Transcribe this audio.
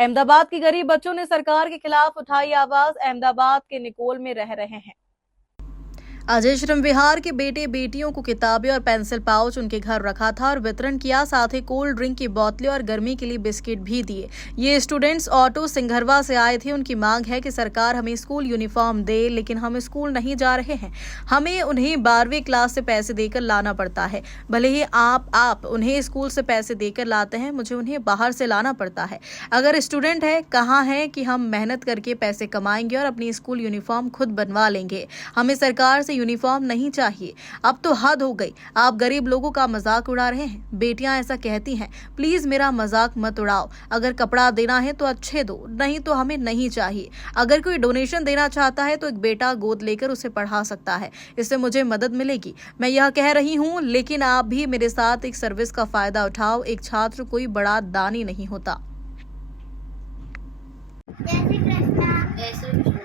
अहमदाबाद के गरीब बच्चों ने सरकार के खिलाफ उठाई आवाज। अहमदाबाद के निकोल में रह रहे हैं अजय श्रम विहार के बेटे बेटियों को किताबें और पेंसिल पाउच उनके घर रखा था और वितरण किया, साथ ही कोल्ड ड्रिंक की बोतलें और गर्मी के लिए बिस्किट भी दिए। ये स्टूडेंट्स ऑटो सिंघरवा से आए थे। उनकी मांग है कि सरकार हमें स्कूल यूनिफॉर्म दे, लेकिन हम स्कूल नहीं जा रहे हैं। हमें उन्हें 12वीं क्लास से पैसे देकर लाना पड़ता है। भले ही आप उन्हें स्कूल से पैसे देकर लाते हैं, मुझे उन्हें बाहर से लाना पड़ता है। अगर स्टूडेंट है, कहाँ है कि हम मेहनत करके पैसे कमाएंगे और अपनी स्कूल यूनिफॉर्म खुद बनवा लेंगे। हमें सरकार से यूनिफॉर्म नहीं चाहिए। अब तो हद हो गई, आप गरीब लोगों का मजाक उड़ा रहे हैं। बेटियां ऐसा कहती हैं, प्लीज मेरा मजाक मत उड़ाओ। अगर कपड़ा देना है तो अच्छे दो, नहीं तो हमें नहीं चाहिए। अगर कोई डोनेशन देना चाहता है तो एक बेटा गोद लेकर उसे पढ़ा सकता है, इससे मुझे मदद मिलेगी। मैं यह कह रही हूँ, लेकिन आप भी मेरे साथ एक सर्विस का फायदा उठाओ। एक छात्र कोई बड़ा दानी नहीं होता। जय श्री कृष्ण।